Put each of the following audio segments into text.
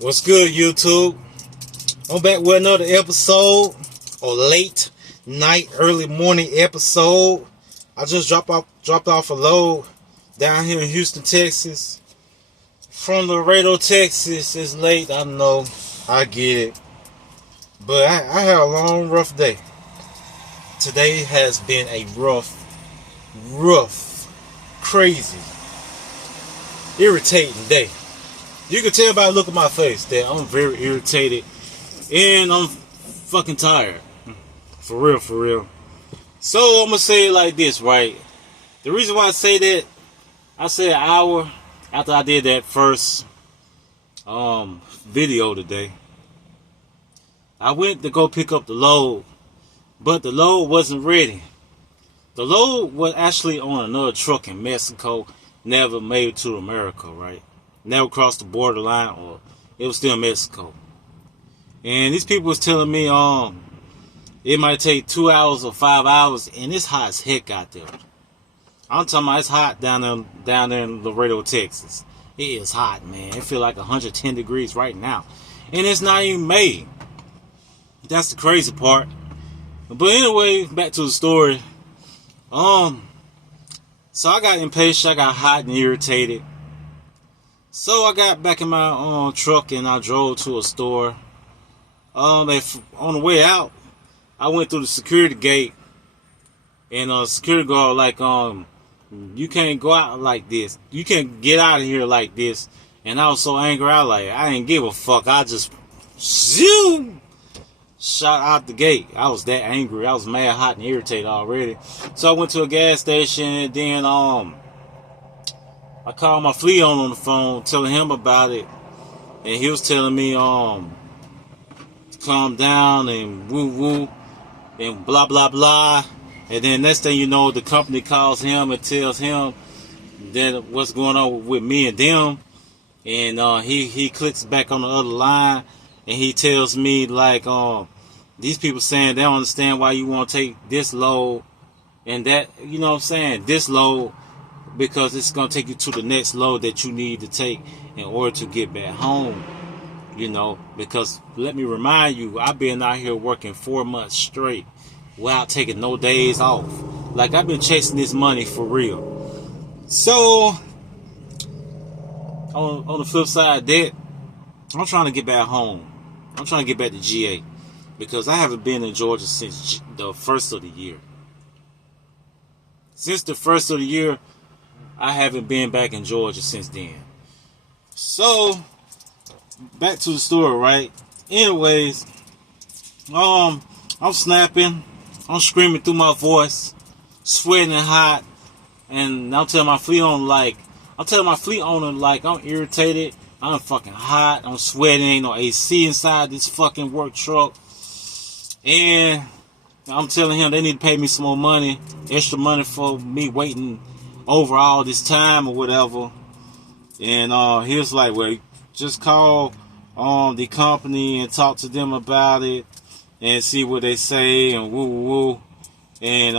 What's good, YouTube? I'm back with another episode, or late night, early morning episode. I just dropped off a load down here in Houston, Texas. From Laredo, Texas. It's late, I know, I get it. But I had a long, rough day. Today has been a rough, crazy, irritating day. You can tell by the look of my face that I'm very irritated and I'm fucking tired. For real. So I'm gonna say it like this, right? The reason why I say that, I said an hour after I did that first video today. I went to go pick up the load, but the load wasn't ready. The load was actually on another truck in Mexico, never made it to America, right? Never crossed the borderline, or it was still Mexico. And these people was telling me it might take 2 hours or 5 hours, and it's hot as heck out there. I'm talking about it's hot down there in Laredo, Texas. It is hot, man. It feel like 110 degrees right now, and it's not even May. That's the crazy part. But anyway, back to the story. So I got impatient, I got hot and irritated. So I got back in my truck and I drove to a store. On the way out, I went through the security gate, and security guard like, you can't go out like this. You can't get out of here like this. And I was so angry, I didn't give a fuck. I just zoom shot out the gate. I was that angry. I was mad, hot, and irritated already. So I went to a gas station, and then I called my fleet on the phone, telling him about it, and he was telling me to calm down and woo and blah blah blah. And then next thing you know, the company calls him and tells him that what's going on with me and them, and he clicks back on the other line, and he tells me like, these people saying they don't understand why you want to take this load and that, you know what I'm saying, this load, because it's going to take you to the next load that you need to take in order to get back home. You know, because let me remind you, I've been out here working 4 months straight without taking no days off. Like, I've been chasing this money for real. So on the flip side of that, I'm trying to get back home. I'm trying to get back to GA, because I haven't been in Georgia since the first of the year. Since the first of the year, I haven't been back in Georgia since then. So, back to the story, right? Anyways, I'm snapping. I'm screaming through my voice, sweating and hot. And I'm telling my fleet owner, I'm irritated. I'm fucking hot. I'm sweating. Ain't no AC inside this fucking work truck. And I'm telling him they need to pay me some more money, extra money for me waiting over all this time or whatever. And he was like, well, just call the company and talk to them about it and see what they say and woo. And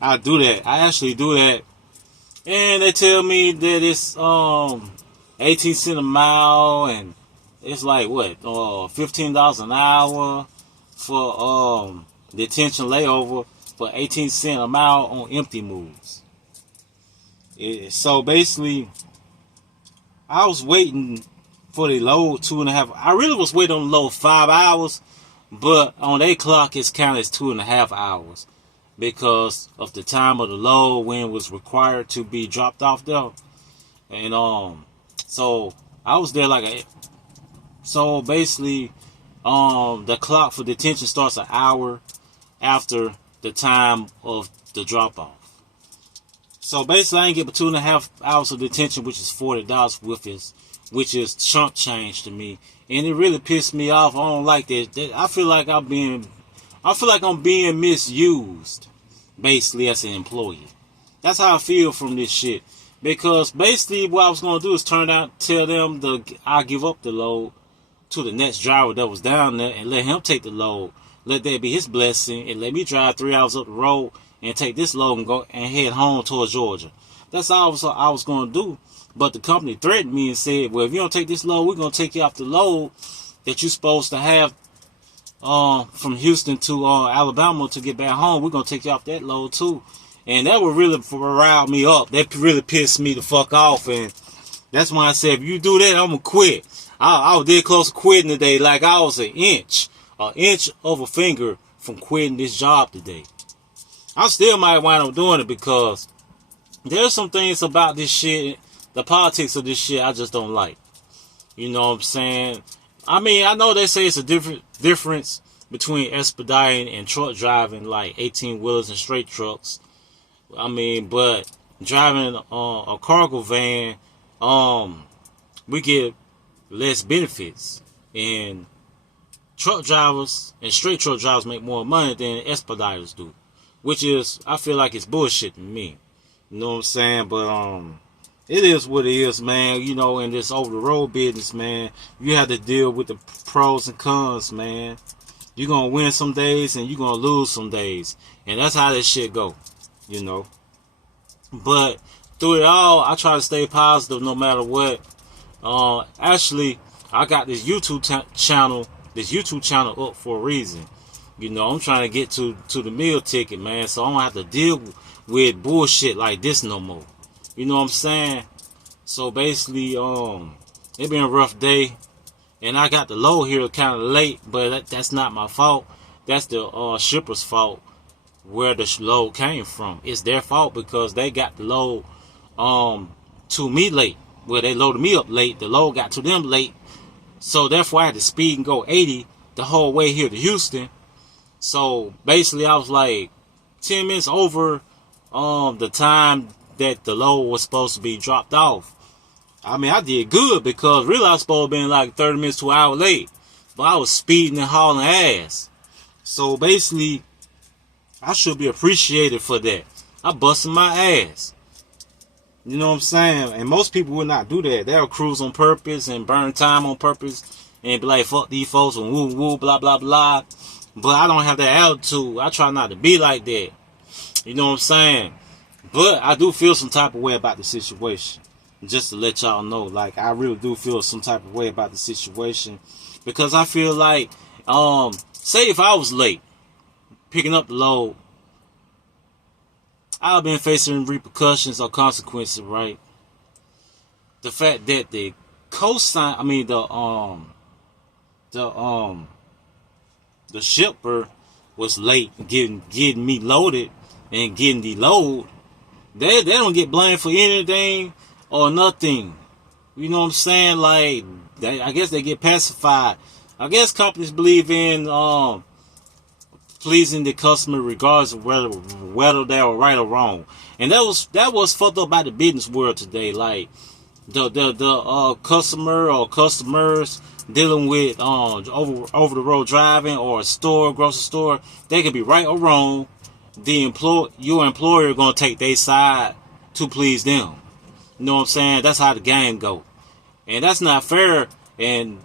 I do that. I actually do that. And they tell me that it's 18 cents a mile, and it's like what, $15 an hour for detention layover for 18 cents a mile on empty moves. So basically, I was waiting for the load 2.5. I really was waiting on the load 5 hours, but on their clock it's counted as 2.5 hours because of the time of the load when it was required to be dropped off there. And so I was there so basically the clock for detention starts an hour after the time of the drop off. So basically, I ain't get but 2.5 hours of detention, which is $40 which is chump change to me, and it really pissed me off. I don't like that. I feel like I'm being misused, basically, as an employee. That's how I feel from this shit. Because basically, what I was gonna do is tell them I'll give up the load to the next driver that was down there and let him take the load. Let that be his blessing, and let me drive 3 hours up the road and take this load and go and head home towards Georgia. That's all I was going to do. But the company threatened me and said, well, if you don't take this load, we're going to take you off the load that you're supposed to have from Houston to Alabama to get back home. We're going to take you off that load too. And that would really rile me up. That really pissed me the fuck off. And that's why I said, if you do that, I'm going to quit. I was dead close to quitting today. Like I was an inch of a finger from quitting this job today. I still might wind up doing it because there's some things about this shit, the politics of this shit, I just don't like. You know what I'm saying? I mean, I know they say it's a difference between expediting and truck driving, like 18-wheelers and straight trucks. I mean, but driving a cargo van, we get less benefits. And truck drivers and straight truck drivers make more money than expediters do. Which is, I feel like it's bullshit to me. You know what I'm saying? But, it is what it is, man. You know, in this over-the-road business, man, you have to deal with the pros and cons, man. You're going to win some days and you're going to lose some days. And that's how this shit go, you know. But through it all, I try to stay positive no matter what. Actually, I got this YouTube channel up for a reason. You know, I'm trying to get to the meal ticket, man, so I don't have to deal with bullshit like this no more. You know what I'm saying? So basically, it been a rough day, and I got the load here kind of late, but that's not my fault. That's the shipper's fault where the load came from. It's their fault because they got the load to me late. Well, they loaded me up late. The load got to them late, so therefore I had to speed and go 80 the whole way here to Houston. So basically, I was like 10 minutes over the time that the load was supposed to be dropped off. I mean, I did good because really I was supposed to be like 30 minutes to an hour late. But I was speeding and hauling ass. So basically, I should be appreciated for that. I busted my ass. You know what I'm saying? And most people would not do that. They'll cruise on purpose and burn time on purpose and be like, fuck these folks and woo woo, blah, blah, blah. But I don't have that attitude. I try not to be like that. You know what I'm saying? But I do feel some type of way about the situation. Just to let y'all know. Like, I really do feel some type of way about the situation. Because I feel like, say if I was late picking up the load, I've been facing repercussions or consequences, right? The fact that the cosign, the shipper was late getting me loaded and getting the load, they don't get blamed for anything or nothing. You know what I'm saying? Like, I guess they get pacified. I guess companies believe in pleasing the customer regardless of whether they are right or wrong. And that was fucked up by the business world today. Like the customer or customers dealing with over the road driving or a store, grocery store, they can be right or wrong. Your employer gonna take their side to please them. You know what I'm saying? That's how the game go. And that's not fair. And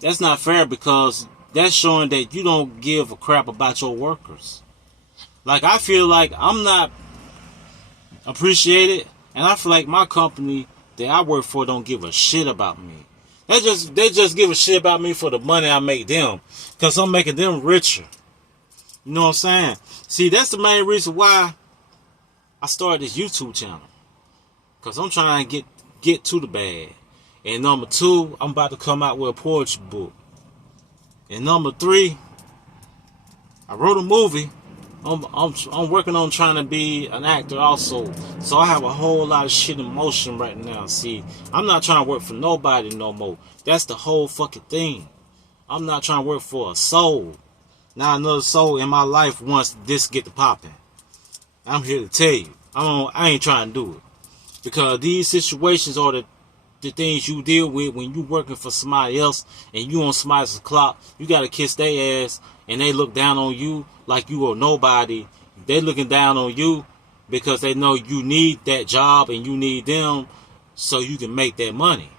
that's not fair because that's showing that you don't give a crap about your workers. Like, I feel like I'm not appreciated, and I feel like my company that I work for don't give a shit about me. They just give a shit about me for the money I make them, because I'm making them richer. You know what I'm saying? See, that's the main reason why I started this YouTube channel. Because I'm trying to get to the bag. And number 2, I'm about to come out with a poetry book. And number 3, I wrote a movie. I'm working on trying to be an actor also. So I have a whole lot of shit in motion right now. See, I'm not trying to work for nobody no more. That's the whole fucking thing. I'm not trying to work for a soul. Not another soul in my life once this get to popping. I'm here to tell you. I ain't trying to do it. Because these situations are the things you deal with when you working for somebody else and you on somebody else's clock. You got to kiss their ass and they look down on you like you are nobody. They looking down on you because they know you need that job and you need them so you can make that money.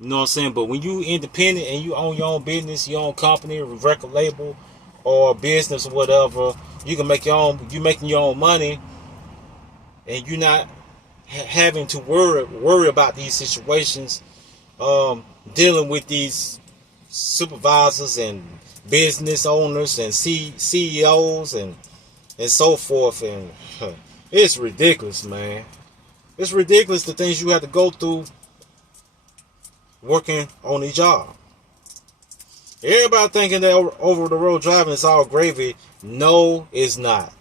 You know what I'm saying? But when you independent and you own your own business, your own company, record label, or business or whatever, you can make you making your own money and you not having to worry about these situations, dealing with these supervisors and business owners and CEOs and so forth, and it's ridiculous, man. It's ridiculous the things you have to go through working on a job. Everybody thinking that over the road driving is all gravy. No, it's not.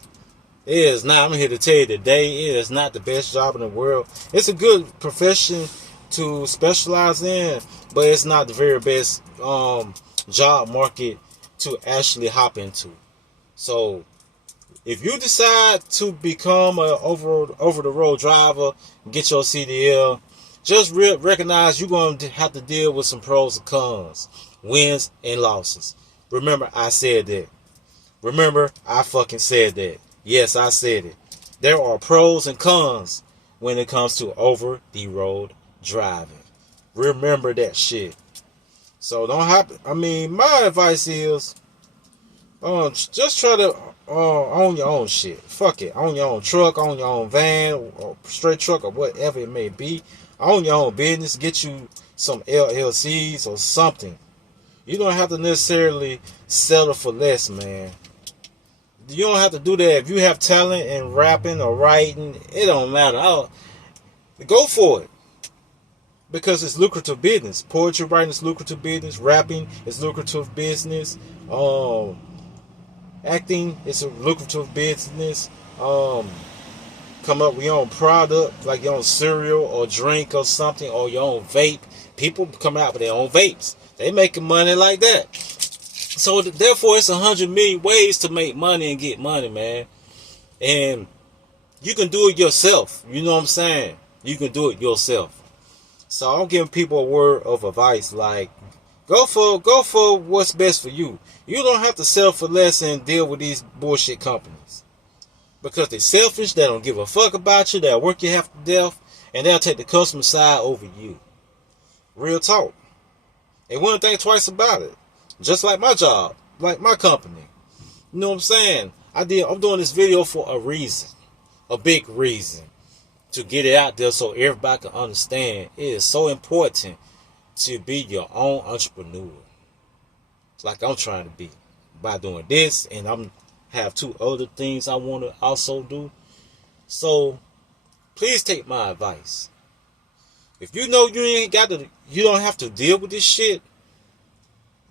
It is not. I'm here to tell you today, it is not the best job in the world. It's a good profession to specialize in, but it's not the very best job market to actually hop into. So if you decide to become a over the road driver, get your CDL, just recognize you're going to have to deal with some pros and cons, wins and losses. Remember, I said that. Remember, I fucking said that. Yes, I said it. There are pros and cons when it comes to over the road driving. Remember that shit. So don't hop. I mean, my advice is, just try to own your own shit. Fuck it. Own your own truck, own your own van, or straight truck, or whatever it may be. Own your own business. Get you some LLCs or something. You don't have to necessarily settle for less, man. You don't have to do that. If you have talent in rapping or writing, it don't matter. Go for it. Because it's lucrative business. Poetry writing is lucrative business. Rapping is lucrative business. Acting is a lucrative business. Come up with your own product, like your own cereal or drink or something, or your own vape. People come out with their own vapes. They making money like that. So therefore, it's 100 million ways to make money and get money, man. And you can do it yourself. You know what I'm saying? You can do it yourself. So I'm giving people a word of advice, like go for what's best for you. You don't have to settle for less and deal with these bullshit companies, because they're selfish. They don't give a fuck about you. They'll work you half to death, and they'll take the customer side over you. Real talk. And wouldn't think twice about it. Just like my job, like my company. You know what I'm saying? I'm doing this video for a reason, a big reason, to get it out there so everybody can understand. It is so important to be your own entrepreneur. It's like I'm trying to be by doing this, and I'm have 2 other things I want to also do. So please take my advice. If you know you don't have to deal with this shit.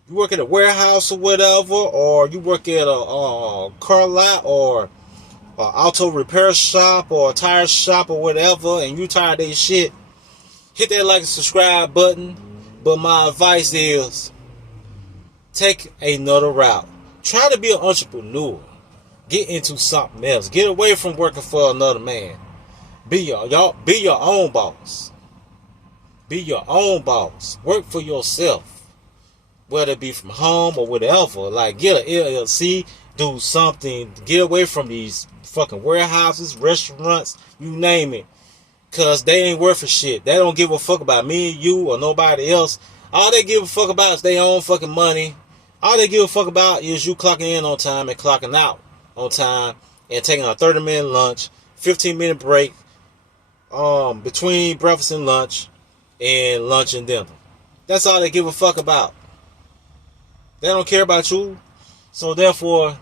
You work at a warehouse or whatever, or you work at a car lot or an auto repair shop or a tire shop or whatever, and you tired of that shit, hit that like and subscribe button. But my advice is, take another route. Try to be an entrepreneur. Get into something else. Get away from working for another man. Be your own boss. Be your own boss. Work for yourself. Whether it be from home or whatever. Like, get an LLC, do something, get away from these fucking warehouses, restaurants, you name it. Cause they ain't worth a shit. They don't give a fuck about me, you, or nobody else. All they give a fuck about is their own fucking money. All they give a fuck about is you clocking in on time and clocking out on time and taking a 30-minute lunch, 15-minute break between breakfast and lunch and dinner. That's all they give a fuck about. They don't care about you. So therefore,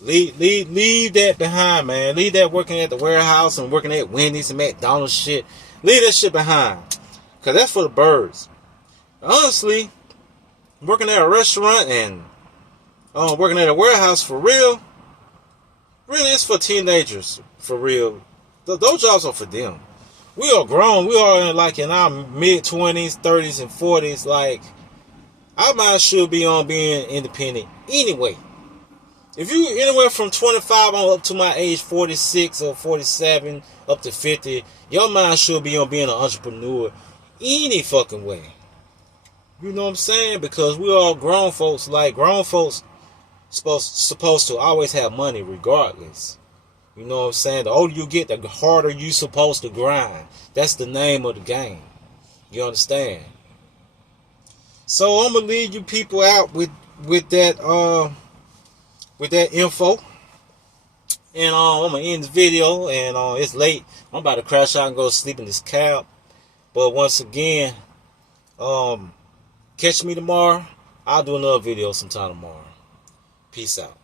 leave that behind, man. Leave that working at the warehouse and working at Wendy's and McDonald's shit. Leave that shit behind. Because that's for the birds. Honestly, working at a restaurant and working at a warehouse for real, really it's for teenagers, for real. Those jobs are for them. We are grown. We are in our mid-20s, 30s, and 40s. Like, our mind should be on being independent anyway. If you anywhere from 25 on up to my age 46 or 47 up to 50, your mind should be on being an entrepreneur any fucking way. You know what I'm saying? Because we all grown folks. Like, grown folks supposed to always have money regardless. You know what I'm saying? The older you get, the harder you supposed to grind. That's the name of the game. You understand? So I'm gonna leave you people out with that info. And I'm gonna end this video, and it's late. I'm about to crash out and go to sleep in this cab. But once again, catch me tomorrow. I'll do another video sometime tomorrow. Peace out.